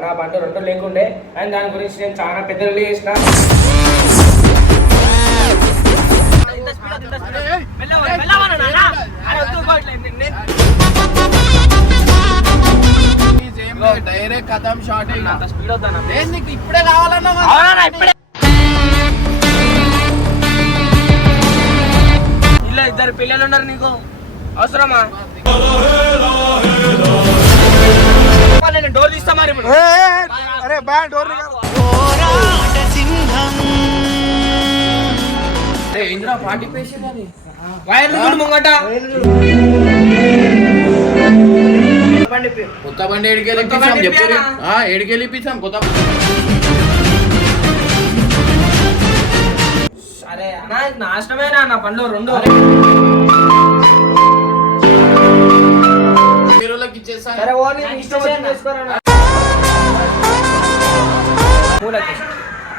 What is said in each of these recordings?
నా బండి రెండు లేకుండే అండ్ దాని గురించి నేను చాలా పెద్ద రిలీజ్ చేసిన. డైరెక్ట్ కథం షార్ట్ అంత స్పీడ్ వద్దన్నా నీకు? ఇప్పుడే కావాలన్నా అవునా ఇప్పుడే ఇల్లు ఇద్దరు పిల్లలు ఉన్నారు నీకు అవసరమా నేను డోర్ తీస్తా మరి అరే బ్యాడ్ డోర్ ఇంద్రా పార్టీ పేషెంట్ అది వైర్లు ముంగట. పే- కొత్త బండి ఏడికెళ్ళి బండి చెప్పు? ఏడికెళ్ళి ఇప్పించాం కొత్త అరే అన్నా ఇది నాశనమేనా? నా పండ్లు రెండు.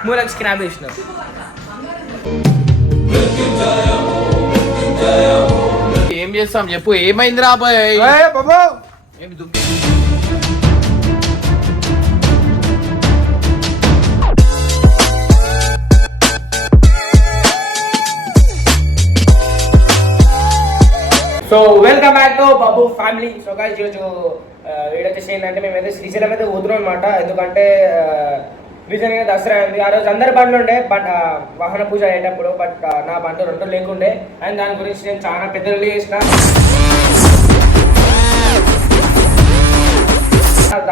మూలకి స్క్రాప్ చేసినావు. ఏం చేస్తాం చెప్పు? ఏమైంది రా బాయ్ ఏమి దుమ్ము so welcome back to Babu family. So guys ఈరోజు వీడియో వచ్చేసి ఏంటంటే మేమైతే శ్రీశైలం అయితే పోతున్నాం అనమాట ఎందుకంటే రీజన్ దసరా ఉంది. ఆ రోజు అందరి బండ్లు ఉండే బట్ వాహన పూజ అయ్యేటప్పుడు బట్ నా బండ్లు రెండు లేకుండే. అండ్ దాని గురించి నేను చాలా పెద్ద రిలీజ్ చేసిన.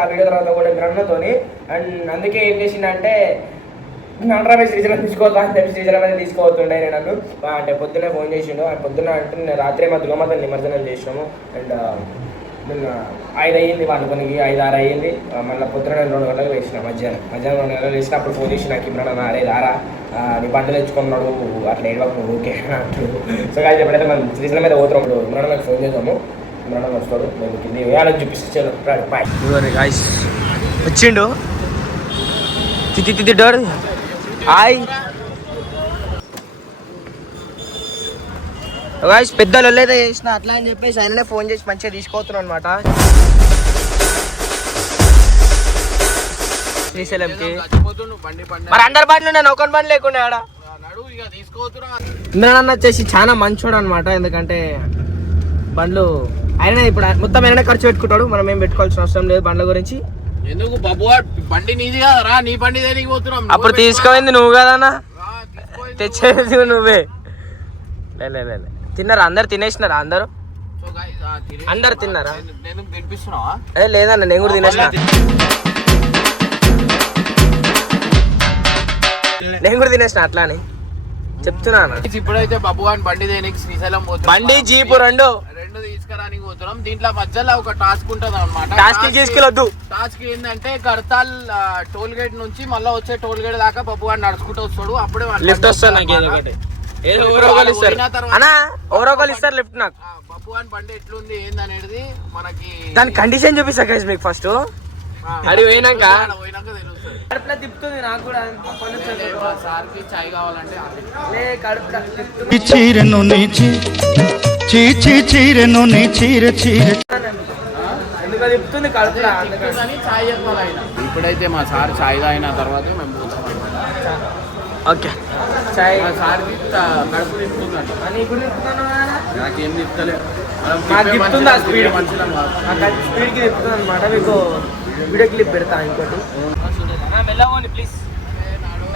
ఆ వీడియో తర్వాత కూడా గ్రహణతోని అండ్ అందుకే ఏం చేసిందంటే నడరామే శ్రీశైలం తీసుకోవద్దా అంటే చెప్పి శ్రీశైలం తీసుకోవద్దుండే నేను నన్ను. అంటే పొద్దున్నే ఫోన్ చేసిండు. ఆయన పొద్దున్న అంటే నేను రాత్రి మా దుర్గమాత నిమజ్జనం చేసినాము. అండ్ ఐదు అయ్యింది వాళ్ళ ఐదు ఆరు అయ్యింది. మళ్ళీ పొద్దున నేను రెండు గంటలకు వేసిన మధ్యాహ్నం. మధ్యాహ్నం రెండు గంటలకు వేసిన అప్పుడు ఫోన్ చేసి నాకు ఇమ్రాన్ అరే రారా. నీ పంటలు తెచ్చుకున్నాడు అట్లా ఏడవకు ఓకే అంటాడు. సో కాదు ఎప్పుడైతే మనం శ్రీశైలం మీద పోతున్నాం ఇప్పుడు ఇమ్రాన్ నాకు ఫోన్ చేద్దాము. ఇమ్రాన్ వస్తాడు. నేను కింద వేయాలని చూపిస్తాను బాయ్. వచ్చిండు. తిత్తి తిత్తి డోర్. హాయ్. గాయస్ పెద్దలు వెళ్ళేదో చేసిన అట్లా అని చెప్పేసి ఆయననే ఫోన్ చేసి మంచిగా తీసుకోతున్నాను అనమాట శ్రీశైలంకి బండి మరి అందరి బండ్లు నేను ఒకటి బండి లేకుండా ఆడ. ఇంద్రనన్న వచ్చేసి చాలా మంచోడు అనమాట ఎందుకంటే బండ్లు ఆయన ఇప్పుడు మొత్తం ఆయననే ఖర్చు పెట్టుకుంటాడు మనం ఏం పెట్టుకోవాల్సిన అవసరం లేదు బండ్ల గురించి. ఎందుకు బాబు బండి నీది కదా రా నీ బండి దేనికి పోతున్నాం? అప్పుడు. తీసుకోయింది నువ్వు తీసుకోయింది తెచ్చేది నువ్వే లే లే. తిన్నారా? అందరు తినేసినారా? అందరు? అందరు తిన్నారా? ఏ లేదన్న నేను కూడా తినేసిన. నేను కూడా తినేసిన అట్లా అని చెప్తున్నా అన్న. ఇప్పుడైతే బాబు అని బండి దేనికి శ్రీశైలం బండి జీపు రెండు. రెండు తీసుకురానికి పోతున్నాం. దీంట్లో మధ్యలో ఒక టాస్క్ ఉంటది అనమాట టాస్క్ తీసుకెళ్ళొద్దు. టాస్క్ ఏంటంటే కడతాల్ టోల్ గేట్ నుంచి మళ్ళీ వచ్చే టోల్ గేట్ దాకా బాబు అని నడుచుకుంటూ వస్తాడు. అప్పుడే లిఫ్ట్ బండి వస్తుంది నాకు ఏదో. ఒకటి. ఏదో ఎవరో ఒకరు ఇస్తారు. అన్నా ఎవరో ఒకరు ఇస్తారు లిఫ్ట్ నాకు. బాబు అని బండి ఎట్లుంది ఏందనేది మనకి దాని కండిషన్ చూపిస్తా గైస్ మీకు ఫస్ట్ అడి పోయినాక? కడుపులో తిప్పుతుంది నాకు కూడా సార్కి చాయ్ కావాలంటే అది. కడుపులో తిప్పుతుంది. ఈ చీరెను నీ చీ చీ చీ చీరెను నీ చీర చీర ఇప్పుడైతే మా సార్ చాయ్ తాగిన తర్వాత మేము. ఓకే. చాయ్ మా సార్కి త- కడుపు ఇప్పుడు. నాకేం తిప్పుతుంది ఆ స్పీడ్ తిప్పే మనుషులం కాదు. నాకు స్పీడ్కి తిప్పుతుంది అనమాట మీకు వీడియో క్లిప్ పెడతా ఇంకోటి మెల్లగోని ప్లీజ్ మెల్ల అనే అన్న వద్దన్న, వద్దన్న, అన్న, అన్న, అన్న, అన్న, అన్న.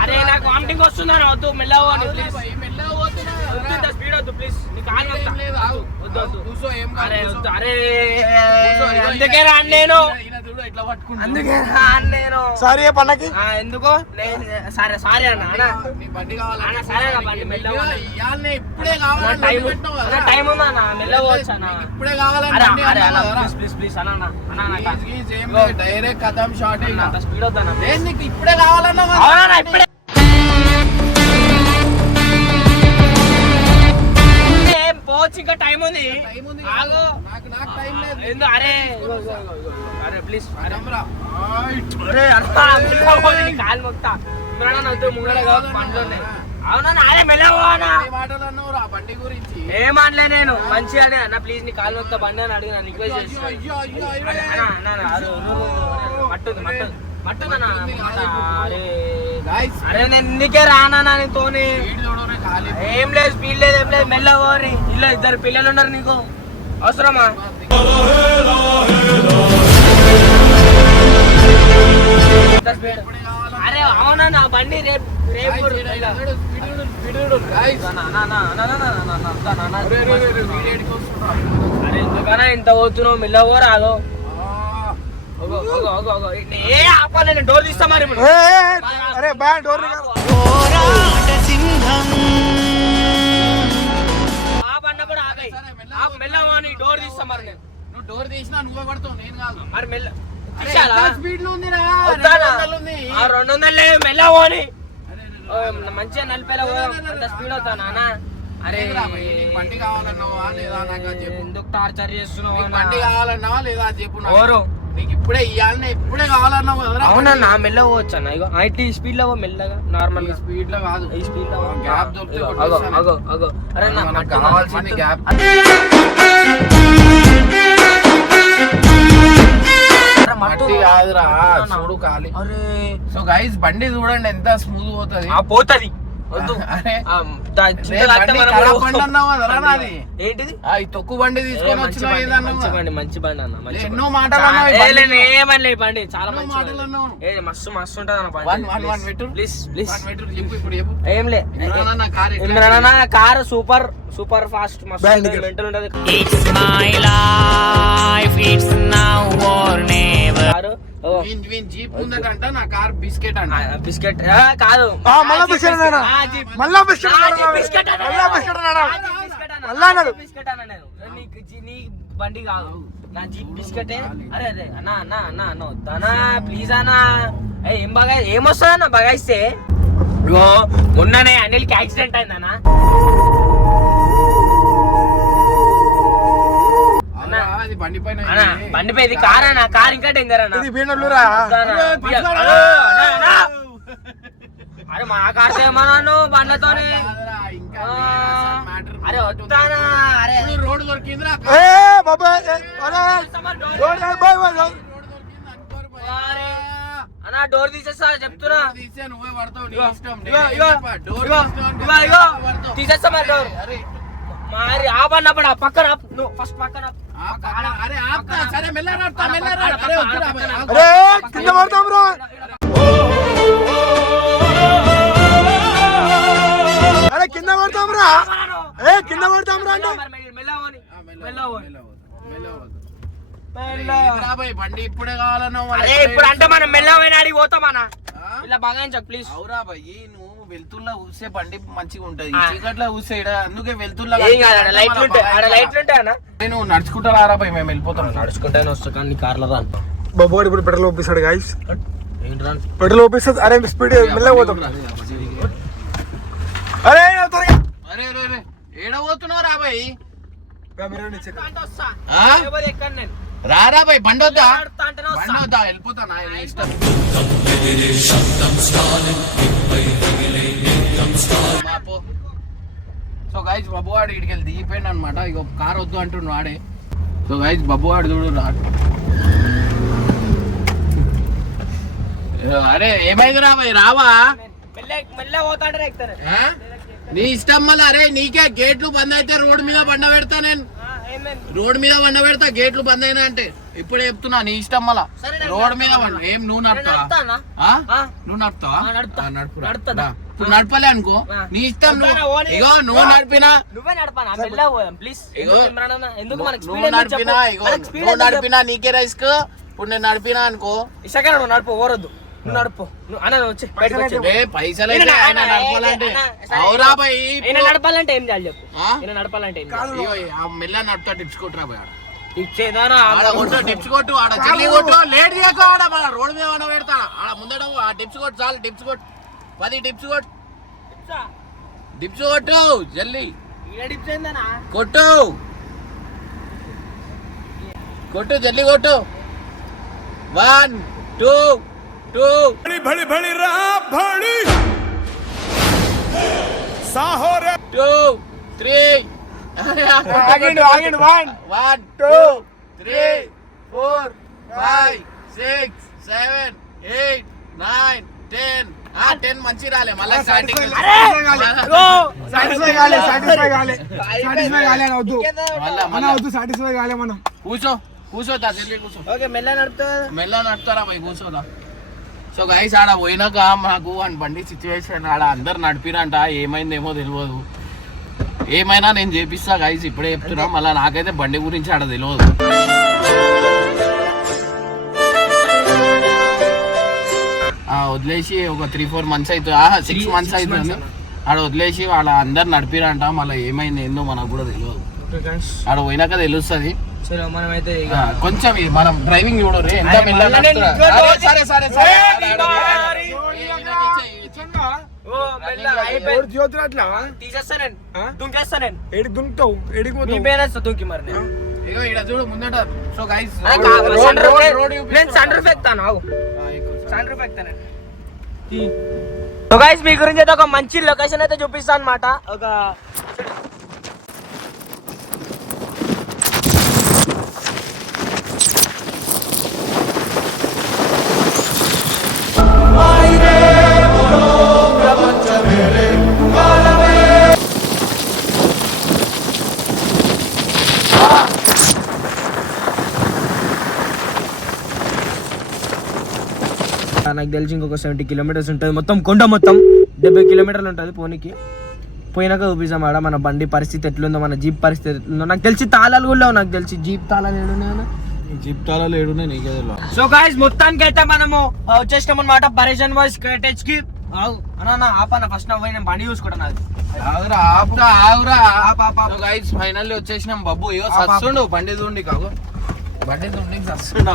అరే నాకు వామిటింగ్ వస్తుందని వద్దు మెల్లగోని ప్లీజ్ స్పీడ్ వద్దు ప్లీజ్ నీకు ఆన్ అందుకే రాను నేను. అందుకే రాను నేను. సారీ పండకి ఆ, ఎందుకు? సరే సారీ అన్న అన్న. నీ బండి కావాలంటే అన్న, సరే బండి ఇప్పుడే నా కావాలని టైం ఉందా అన్న మెల్లవచ్చు అన్న ఇప్పుడే కదా. ప్లీజ్ ప్లీజ్ ప్లీజ్ అన్న డైరెక్ట్ కథం షార్ట్ అంత స్పీడ్ వద్దన్న ఇప్పుడే అన్న, ఇప్పుడే పోవచ్చు ఇంకా టైం ఉంది. కాలు ఏమనలే నేను. మంచిగా అన్న ప్లీజ్ నీ కాలు మొత్తం బండి అని అడిగిన నన్ను రిక్వెస్ట్ చేసి మట్టుంది మట్టుంది. అరే. అరే నేను ఇందుకే రానా నీతో ఏం లేదు స్పీడ్ మెల్ల పోరి ఇల్లు ఇద్దరు పిల్లలు ఉన్నారు నీకు. అవసరమా? అరే అవునా నా బండి రేపు రేపు అరే ఇంత పోతున్నావు? మిల్ల పోరాదు డోర్ డోర్ డోర్ తీస్తా మంచిగా నలిపేలా అంత స్పీడ్ అవుతా నాన్న? అరే. బండి కావాలన్నావా? లేదా చెప్పు. ఎందుకు టార్చర్ చేస్తున్నావు బండి కావాలన్నావా? లేదా చెప్పు నీకు ఇప్పుడే ఇవ్వాలన్నా ఇప్పుడే కావాలన్నావు కదరా అవునన్నా మెల్ల పోవచ్చు అన్న ఇగో ఐటీ స్పీడ్లో మెల్లగా నార్మల్గా స్పీడ్లో కాదు ఈ స్పీడ్లో. గ్యాప్ దొరికితే. అగో అగో అగో అరే నా మట్టు. గ్యాప్ మట్టు. కాదురా అవునా? చూడు అరే సో గైస్ బండి చూడండి ఎంత స్మూత్ పోతది ఆ పోతది ఏంటిది? తొక్కు బండి తీసుకొని మంచి బండి అన్న ఎన్నో మాటలు ఏమని బండి చాలా మస్తు మస్తు ఉంటది అన్న ఏం లే. కార్ సూపర్ సూపర్ ఫాస్ట్ మస్తు ఉంటది వీన్ వీన్ జీప్ ఉందటంట నా కార్ బిస్కెట్ అంట బిస్కెట్ ఆ, కాదు ఆ, మళ్ళా ఆ, బిస్కెట్ అన్నాడా? ఆ, జీప్. మళ్ళా బిస్కెట్ ఆ, అన్నాడా? జీప్ బిస్కెట్ అన్నాడా? మళ్ళా బిస్కెట్ అన్నాడా? ఆ, జీప్ బిస్కెట్ అన్నా. మళ్ళా అన్నాడు. ఆ, జీప్ బిస్కెట్ అన్నా నేను నీకు జీ- నీ బండి కాదు నా జీప్ బిస్కెటే అరే అరే అన్నా అన్నా అన్నా అన్న వద్దానా ప్లీజ్ అన్నా ఏ, బాగా ఏమొస్తుంది అన్న బాగా ఇస్తే మొన్ననే అనిల్కి యాక్సిడెంట్ అయిందన్నా బండి పైన కార్ అన్న కార్ ఇంకా డేంజర్ అన్న. ఇది బీనర్లురా. అరే మా కార్ చేయమన్నాను బండ్లతోనే. అరే డోర్ తీసేస్తా చెప్తున్నా. తీసా నువ్వే పడతావు తీసేస్తా మరి డోర్. మరి ఆపన్నప్పుడు ఆ పక్కన నువ్వు ఫస్ట్ పక్కన కింద పడతాం రా అరే కింద పడతాం రా కింద పడతాం రా బండి ఇప్పుడే కావాలన్నా ఇప్పుడు అంటే మనం మెల్లవైన అడిగి పోతామన్నా ఇలా బాగా చెప్పు ప్లీజ్ అవురా బాయ్ నువ్వు వెళ్తుల్లా ఊసే బండి మంచిగా ఉంటది. చీకట్లో ఊసే అందుకే వెళ్తుల్లా నేను నడుచుకుంటా రారా మేము వెళ్ళిపోతాం. నడుచుకుంటానే వస్తా కానీ కార్లో రాను బాబోడు ఇప్పుడు పెట్రోల్ ఒప్పిస్తాడు గాయస్ పెట్రోల్ ఒప్పిస్తుంది అరే స్పీడ్ మెల్లపోతాం అరే అరే అరే ఏడబోతున్నావు రాబాయి రారా బాయ్ బండి వద్దా? బండి వద్దా? వెళ్ళిపోతానా? ఇష్టం సో గైజ్ బబ్బువాడు ఇడికి వెళ్ళి దిగిపోయింది అనమాట ఇక కార్ వద్దు అంటుండు వాడే. సో గైజ్ బబ్బువాడు చూడు రా. అరే ఏమైంది రా భయ్ రావా? నీ ఇష్టం మళ్ళీ. అరే నీకే గేట్లు బంద్ అయితే రోడ్ మీద బండ పెడతా నేను. రోడ్ మీద వండ పెడతా గేట్లు బంద్ అయినా అంటే. ఇప్పుడు చెప్తున్నా నీ ఇష్టం మళ్ళా. రోడ్ మీద వండ ఏం నువ్వు నడుపుతా నువ్వు నడుపుతావా? నడుపు ఇప్పుడు నడపలే అనుకో. నీ ఇష్టం ఇగో నువ్వు నడిపినా. నువ్వే నడిపినా? నీకే రైస్ ఇప్పుడు నేను నడిపినా అనుకో. ఇష్టంగా నడుపు ఓరొద్దు నడుపు. అన్న వచ్చి నడపాలంటే. ఏం చేయాలి చెప్పు? నడపాలంటే మెల్ల నడుపుతా టిప్స్ కొట్టురా. ఇచ్చేదానా కొట్టు టిప్స్ కొట్టు ఆడ చెల్లి కొట్టు లేట్ చేయకు ఆడ మన రోడ్ మీద పెడతా? ఆడ ముందట ఆ టిప్స్ కొట్టు చాలు టిప్స్ కొట్టు. పది టిప్స్ కొట్టు. టిప్స్? కొట్టు జల్లి. కొట్టు. కొట్టు జల్లి కొట్టు. వన్ టూ టూ బడి బడి రా బడి సాహో టూ త్రీ ఆగండి ఆగండి one one two three four five six seven eight nine ten ఆ టెన్ మంచి రాలే మళ్ళీ స్టార్టింగ్ సాటిస్ఫై కాలే. సాటిస్ఫై కాలే. సాటిస్ఫై కాలే అవద్దు మన అవద్దు సాటిస్ఫై కాలే. మనం. కూర్చో కూర్చోదా జల్దీ కూర్చో. ఓకే మెల్ల నడుపుతా మెల్ల నడుపుతారా పోయి కూర్చోదా? సో గైస్ ఆడ పోయినాక మాకు అని బండి సిచ్యువేషన్ ఆడ అందరు నడిపిరంట. ఏమైందేమో తెలియదు ఏమైనా నేను చేపిస్తా గైస్ ఇప్పుడే చెప్తున్నా. మళ్ళీ నాకైతే బండి గురించి ఆడ తెలియదు ఆ, వదిలేసి ఒక త్రీ ఫోర్ మంత్స్ అవుతుంది సిక్స్ మంత్స్ అవుతుంది ఆడ వదిలేసి వాళ్ళ అందరు నడిపిరంట. మళ్ళీ ఏమైంది ఏందో మనకు కూడా తెలియదు ఆడ పోయినాక తెలుస్తుంది. సరే మనమైతే కొంచెం మనం డ్రైవింగ్ చూడరు ఎంత అరే, మెల్లగా మళ్ళా నేను నడుస్తున్నా. ఇంట్లో అరే, సరే సరే సరే. ఏ, ఆడ, ఆడ, నీ ఆడ. బారి. ఏ, ఈయనకి ఇచ్చే, ఇచ్చే. నాకు తెలిసి ఇంకొక సెవెంటీ కిలోమీటర్స్ ఉంటుంది. మొత్తం కొండ మొత్తం డెబ్బై కిలోమీటర్లు ఉంటుంది పోనీకి. పోయినాక చూపిస్తాం ఆడ మన బండి పరిస్థితి ఎట్లుందో మన జీప్ పరిస్థితి ఎట్లుందో. నాకు తెలిసి తాళాలు కూడా నాకు తెలిసి జీప్ తాళాలు ఏడున్నాయన్నా జిప్టాలో లేడు నీకే తెలియదు సో గాయస్ మొత్తానికి అయితే మనము ఆ, వచ్చేసినాం అనమాట పరేషన్ వాయిస్ కటేజ్కి. అన్నా అన్న ఆపన్న ఫస్ట్ నా పోయి నేను బండి చూసుకుంటాను అది ఆగురా ఆపురా ఆగురా సో గైస్ ఫైనల్లీ వచ్చేసినాం. బాబు ఇగో సస్తుండు బండి చూడండి కాగు. బండి చూడండి సస్తుండు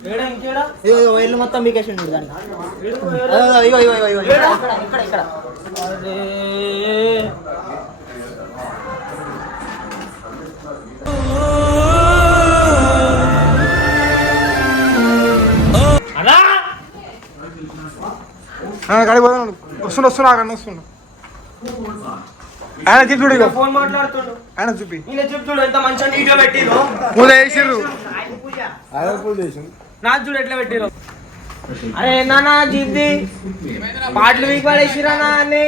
ఇంకేడా వైర్లు మొత్తం మీకేసి ఉండు ఏడా? ఇగో ఇగో ఇగో ఇగో? ఇక్కడ ఇక్కడ గాడి పోదాం. వస్తున్నా వస్తున్నా ఆగండి వస్తున్నా ఆయన జిప్ చూడు ఇగో. ఫోన్ మాట్లాడుతుండు. ఆయన చూపి. చెప్పు చూడు ఎంత మంచిగా నీట్గా పెట్టిరో పూజ చేసిర్రు. నా చూడు ఎట్లా పెట్టిరో అరే నానా జిద్ది పాటలు వీక్ పడేసిరా నా అన్ని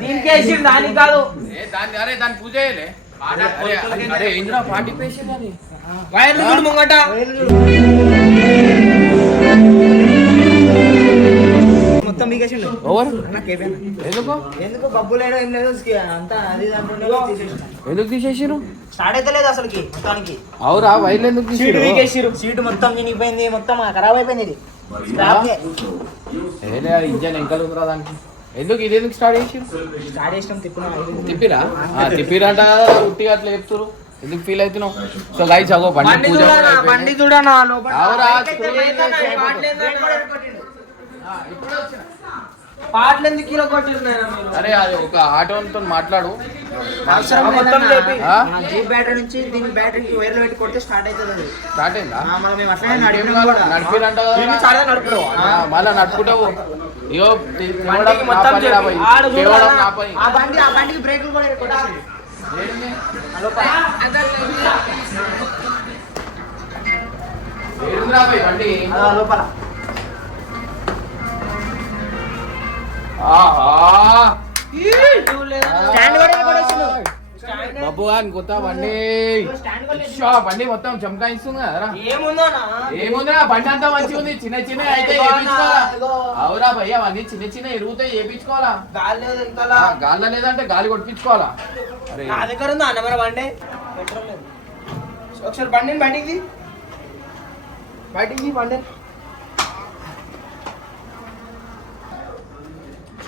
దీనికి వేసిరు దానికి కాదు. ఏ దాన్ని అరే దాన్ని పూజ వైర్లు చూడు ముంగట. ఎవరు ఎందుకు? ఎందుకు? బబ్బు లేడు ఏం లేదు అంతా అది ఎందుకు తీసేసిరు స్టార్ట్ అయితే లేదు అసలుకి మొత్తానికి. అవురా వైర్లు ఎందుకు వీకేసిరు సీటు మొత్తం చినిగిపోయింది మొత్తం ఖరాబ్ అయిపోయింది ఇది. ఏలే ఇంజన్ ఎంకలు ఉందిరా దానికి. ఎందుకు ఇది ఎందుకు స్టార్ట్ చేసిరు స్టార్ట్ చేసినాం తిప్పున్నాం తిప్పిరా? ఆ, తిప్పిరంట ఉట్టిగా అట్లా చెప్తురు ఎందుకు ఫీల్ అవుతున్నావు? సో గైస్ అగో బండి బండి. చూడనా లోపల? పాటలు ఎందుకు అరే అది ఒక ఆటోతో మాట్లాడు. మొత్తం చెప్పి ఆ? జీప్ బ్యాటరీ నుంచి దీని బ్యాటరీకి వైర్లు పెట్టి కొడితే స్టార్ట్ అవుతుంది స్టార్ట్ అయిందా? మళ్ళీ మేము అట్లనే నడిపినాం కూడా. నడిపిరంట చాలా. మళ్ళీ మొత్తం. ఆ బండి ఆ బండికి బ్రేకులు కూడా లోపల. బబ్బు అని కొత్త బండి. బండి మొత్తం చమకాయిస్తుంది కదరా. ఏముందో బండి అంతా మంచిగా ఉంది. చిన్న చిన్న అయితే. అవురా భయ్య అవన్నీ చిన్న చిన్న ఎరుగుతాయి చేపించుకోవాలా గాలి లేదంటే గాలి కొట్టించుకోవాలా? అరే. నా దగ్గర ఉందా అన్న మరి బండి? పెట్రోల్ లేదు. ఒకసారి బండిని బయటికి. బయటికి బండి స్టాండ్ లేదు ఏం లేదు ఇంకా ఆవిడ ఈ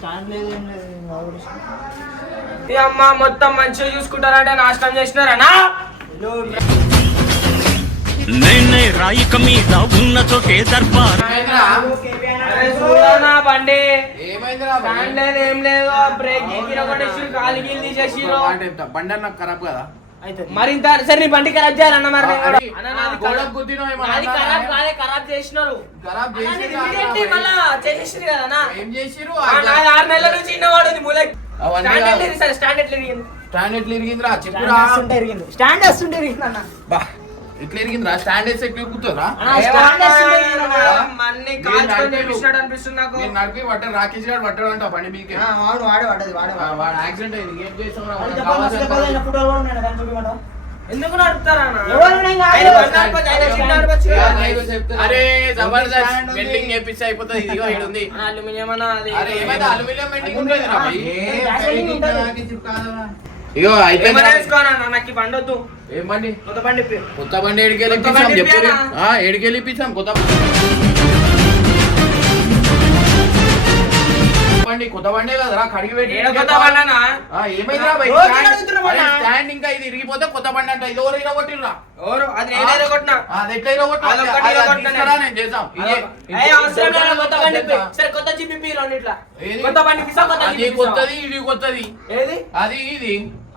అమ్మ మొత్తం మంచిగా చూసుకుంటారంటే నాశనం చేసినారనా? నేనే రాయిక మీద ఉన్న చోటే దర్బార్ బండి? ఏం లేదు బ్రేక్ ఒకటేసి కాలు గీలు తీసేసిరు అంటే బండి అన్న ఖరాబ్ కదా? మరి ఇంత సరే నీ బండి ఖరాబ్ చేయాలన్న మరి ఖరాబ్- కాదే ఖరాబ్ చేసినారు. చేసేసిరు కదా ఆరు నెలల నుంచి ఇన్నవాడు మూలకి అవన్నీ స్టాండ్. ఎట్లా? స్టాండ్ ఎట్లా ఇరిగిందిరా చెప్పురా. స్టాండ్ వేస్తుంటే ఇరిగింది అన్న. బా. ఎట్లా ఇరిగిందిరా స్టాండ్ వేసి కాల్చుకొని నడిపి- రాకేష్ గారు పట్టాడు అంట బండి మీకే ఆ, వాడు వాడు వాడది వాడే ఆ, వాడు. యాక్సిడెంట్ అయింది. ఏం చేస్తాం? ఎందుకు. అరే జబర్దస్త్. వెల్డింగ్ చేపిస్తే అయిపోతుంది. ఇదిగో ఇక్కడ ఉంది. అల్యూమినియం. అరే ఏమైతే అల్యూమినియం వెల్డింగ్ ఉంటుంది. ఇగో అయిపోయింది? నాకు ఏం బండి? కొత్త బండి. కొత్త బండి ఏడికెళ్ళి ఇప్పించాం చెప్పు. ఏడికెళ్ళి ఇప్పించాం కొత్త బండి. కొత్త బండే కదరా కడిగి పెట్టి ఏమైందిరా స్టాండ్- ఇంకా ఇది ఇరిగిపోతే కొత్త బండి అంట ఇది ఎవరు ఇరగొట్టిర్రా? ఎవరు? అది నేనే ఇరగొట్టినా. అది ఎట్లా నేను. కొత్త బండి. సరే కొత్త ఇప్పి? కొత్త బండి. కొత్తది ఇది కొత్తది. ఏది? అది ఇది.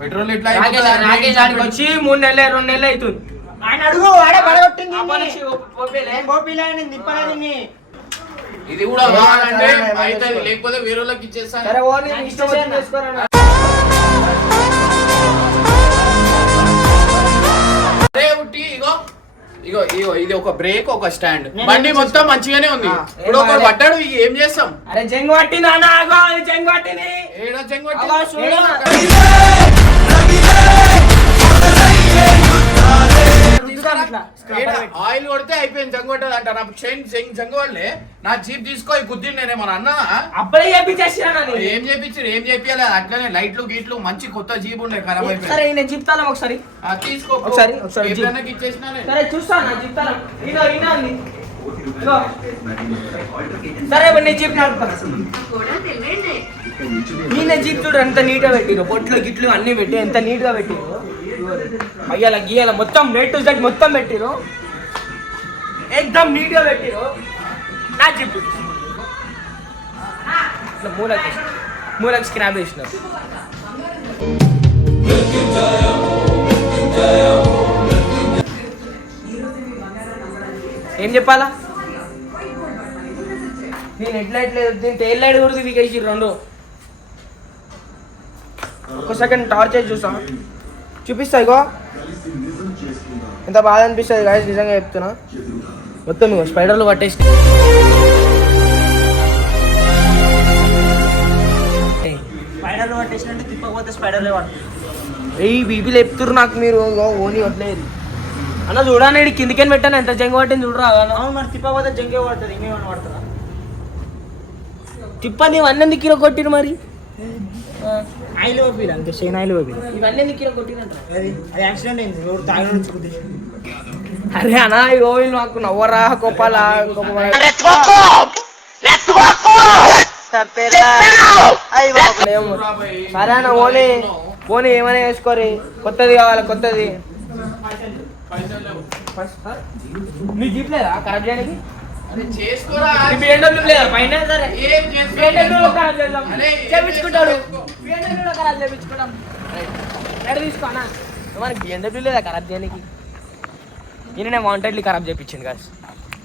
పెట్రోల్ ఎట్లా రాకేష్ ఆడికి వచ్చి మూడు నెలలు రెండు నెలలు అవుతుంది. ఆయన అడుగు వాడే పడగొట్టింది. ఇది కూడా కావాలంటే అవుతుంది. లేకపోతే వేరే వాళ్ళకి ఇచ్చేస్తాను. అరే ఉట్టి ఇగో. ఇగో ఇగో ఇది ఒక బ్రేక్ ఒక స్టాండ్ బండి మొత్తం మంచిగానే ఉంది. ఇప్పుడు ఒక పడ్డాడు ఏం చేస్తాం? అరే జంగు ఆగో అది జంగు పట్టింది ఏడో చెంగొట్టి అగో ఆయిల్ కొడితే అయిపోయింది జంగొట్టదు అంట నా చైన్ జంగ్ వాళ్ళే. నా జీప్ తీసుకో ఈ గుద్ది నేనేమన్నా అన్నా. అప్పుడే చేపించేసిరా నాని. ఏం చేపించారు? ఏం చేపియాలి అట్లనే లైట్లు గీట్లు మంచి కొత్త జీప్ ఉండే ఖరాబ్ సరే అయిపోయింది నేను చెప్తాను ఒకసారి. తీసుకో ఒకసారి, ఇచ్చేసినా. సరే చూస్తాను చెప్తాను ఇదో ఇదో. సరే నేను జీప్ నడుపుతాను నేనే జీప్ చూడు ఎంత నీట్గా పెట్టిరు పొట్లు గిట్లు అన్ని పెట్టి ఎంత నీట్గా పెట్టిరు అయ్యాల గీయాల మొత్తం రేట్ టు సెట్ మొత్తం పెట్టిరు ఎక్దమ్ నీట్గా పెట్టిరు నా జీప్ ఇట్లా మూలకి మూలకి స్క్రాప్ చేసినారు ఏం చెప్పాలా? నేను ఎట్లా లేదు దీని టైల్ లైట్ కూడా వీకేసి రెండు. ఒక సెకండ్ టార్చ్ చేసి చూసా చూపిస్తా ఇగో. ఎంత బాధ అనిపిస్తుంది గాయస్ నిజంగా చెప్తున్నా. మొత్తం ఇగో స్పైడర్లు పట్టేసి స్పైడర్లు పట్టేసినట్టు తిప్పకపోతే స్పైడర్లే పడుతుంది ఈ బీపీ లేపుతురు నాకు మీరు ఓని వదిలేదు అన్న చూడండి ఈడు కిందికని పెట్టాను ఎంత జంగ పట్టింది చూడరా అవును మరి తిప్పకపోతే జంకే పడుతుంది ఇంకేమైనా పడుతుందా? తిప్పని ఇవన్నీ ఎందుకు కిలో కొట్టిరు మరి? ఆయిల్ పంపిరా అంతే షైన్ ఆయిల్ పంపిరా ఇవన్నీ ఎందుకు కిలో కొట్టిరంట అది అది యాక్సిడెంట్ అయింది. ఎవరు తాగిన అరే అన్న ఇగో వీళ్ళు నాకు నవ్వరా ఏమో. సరే అన్న ఓని ఓని ఏమైనా వేసుకోరి? కొత్తది కావాలి కొత్తది. మీ జీప్ లేదా? ఖరాబ్ చేయడానికి? లేదా. ఖరాబ్ మనకి లేదా చేయడానికి వాంటెడ్లీ ఖరాబ్ చేయించింది కదా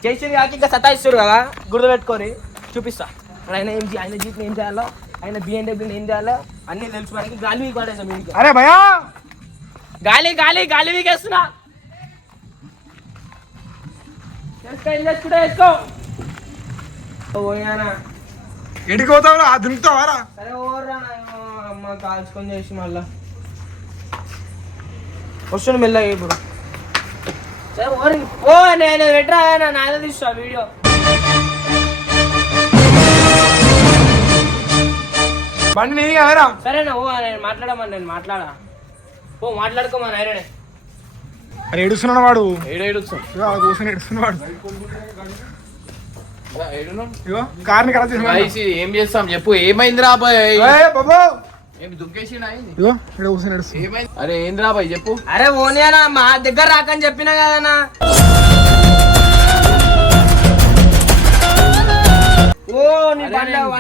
చేసింది కాక ఇంకా సతాయిస్తారు కదా? గుర్తుపెట్టుకొని చూపిస్తా. ఆయన ఏం ఆయన జీప్ని ఏం చేయాలో? ఆయన బిఎన్డబ్ల్యూని ఏం చేయాలో? అన్నీ తెలుసుకోవడానికి గాలి వీక్ పడేసాం అరే భయా గాలి గాలి గాలి వీకేస్తున్నా. చేసుకో ఏం చేసుకుంటా వేసుకో పోయానా ఎడికి పోతావురా దుంకుతావారా సరే ఓర్రా నాయనా, అమ్మ కాల్చుకొని చేసి మళ్ళా. వస్తుంది మెల్లగా ఇప్పుడు. సరే ఓరి ఓ నేను పెట్టరా నా నాయన తీస్తా వీడియో. బండి కదరా? సరేనా ఓ నేను మాట్లాడమని నేను మాట్లాడా? ఓ మాట్లాడుకోమని అయినా అరే ఏడుస్తున్నాడు వాడు. కూర్చొని ఏడుస్తున్నాడు కరెక్ట్ ఏం చేస్తాం? చెప్పు ఏమైంది రా బాయ్? బాబు. ఏమి దుంకేసిన ఇగో ఇక్కడ కూర్చొని ఏడుస్తుంది ఏమైంది? అరే ఏంది రా బాయ్ చెప్పు. అరే ఓనియానా మా దగ్గర రాకని చెప్పినా కదనా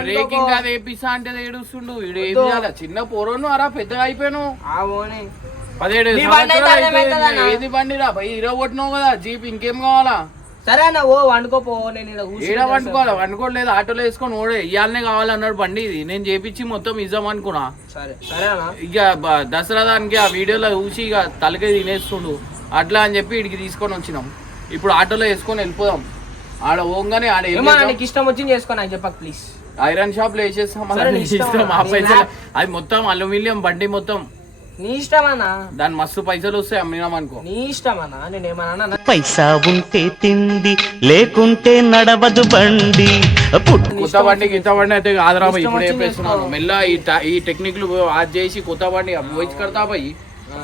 బ్రేకింగ్ అది వేపిస్తా అంటే ఏడుస్తుండు. ఈడు ఏం. చేయాలి? చిన్న పోరోను అరా పెద్దగా అయిపోయాను. ఆ ఓని. పదిహేడు? ఏది బండి రా? ఇరవై కొట్టినావు కదా జీప్ ఇంకేం కావాలా? సరే అన్న ఓ వండుకోపో నేను ఈడ వండుకోవాలి? వండుకోలేదు ఆటోలో వేసుకొని ఓడే ఇయ్యాలనే కావాలన్నాడు బండి ఇది. నేను చేపించి మొత్తం ఇద్దాం అనుకున్నా. సరే సరే అన్న. ఇక దసరా దానికి ఆ వీడియోలో చూసి ఇక తలకే తినేస్తుండు. అట్లా అని చెప్పి ఇడికి తీసుకొని వచ్చినాం. ఇప్పుడు ఆటోలో వేసుకొని వెళ్ళిపోదాం. ఆడ పోగానే ఆడ? నీకు ఇష్టం వచ్చింది చేసుకో నాకు చెప్పక ప్లీజ్ ఐరన్ షాప్లో వేసేస్తాం. అది మొత్తం అల్యూమినియం బండి మొత్తం. నీ ఇష్టం అన్న దాని మస్తు పైసలు వస్తాయి అమ్మినాం అనుకో. నీ ఇష్టం అన్న నేను ఏమన్నా పైసా ఉంటే తిండి లేకుంటే నడవదు బండి. కొత్త బండి గిత్త బండి అయితే ఇష్టం ఇప్పుడు చెప్పేస్తున్నాను. మెల్ల ఈ ఈ టెక్నిక్లు అది చేసి కొత్త బండి పోయి కడతా పోయి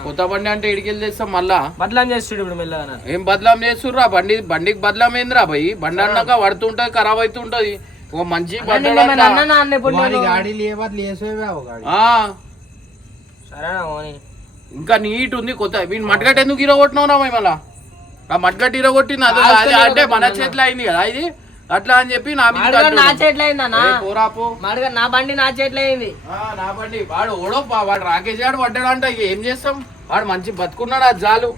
కొత్త బండి అంటే ఇడికెళ్ళి తెస్తాం మళ్ళా. బదలాం చేస్తుడు ఇప్పుడు మెల్లగా అన్న. ఏం బదలాం చేస్తుర్రా? బండి బండికి బదలాం ఏందిరా భయ్ బండి అన్నాక పడుతుంటది ఖరాబ్ అవుతుంటది ఒక మంచి బండి నేను ఏమన్నా అన్నానా అన్న ఇప్పుడు నేను? ఆ, సరేనా ఇంకా నీట్ ఉంది కొత్త వీని మట్గట్ ఎందుకు హీరో కొట్టినావురా భయ్ మళ్ళా? ఆ మట్గట్ హీరో కొట్టింది అది ఆ, అది అంటే మన. చేతిలో అయింది కదా ఇది? అట్లా అని చెప్పి నా మీద మాడుగా నా. చేతిలో మాడుగా నా బండి నా చేతిలో అయింది. ఆ, నా బండి. వాడు ఓడో వాడు రాకేష్ గాడు పడ్డాడు అంటే ఇక ఏం చేస్తాం? వాడు మంచి బతుకున్నాడు అది చాలు.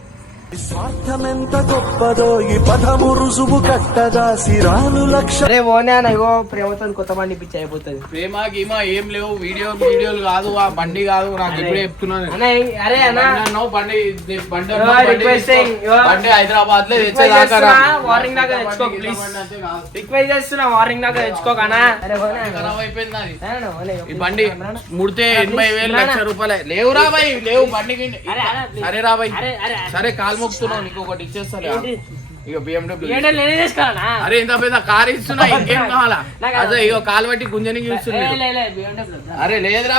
స్వార్థమెంత గొప్పదో ఈ పదము రుజువు కట్టదా? సిరాలు లక్ష సరే ఓనే ఇగో ప్రేమతో కొత్త బండి పిచ్చి అయిపోతుంది. ప్రేమ గీమా ఏం లేవు వీడియో వీడియోలు కాదు ఆ బండి కాదు నాకు ఇప్పుడే చెప్తున్నాను అరే అన్న. బండి బండి బండి బండి బండి హైదరాబాద్లో చేస్తున్నా, warning దాకా తెచ్చుకో, బండి. బండి కాదు. రిక్వెస్ట్ చేస్తున్నా వార్నింగ్ దాకా తెచ్చుకోకనా అరే. ఖరాబ్ అయిపోయింది ఓనే, ఈ బండి. ముడితే ఎనభై వేలు. లక్ష రూపాయలే. లేవురా బాయ్ లేవు బండికి అరే, అరే, రా బాయ్. అరే, అరే, సరే కాలు మొక్కుతున్నావు నీకు ఒకటి ఇచ్చేస్తాను ఏంటి? ఇక బిఎండబ్ల్యూ అరే ఇంత పెద్ద కార్ ఇస్తున్నా ఇంకేం కావాలా? అదే ఇగో కాలు బట్టి BMW వద్దా? అరే లేదురా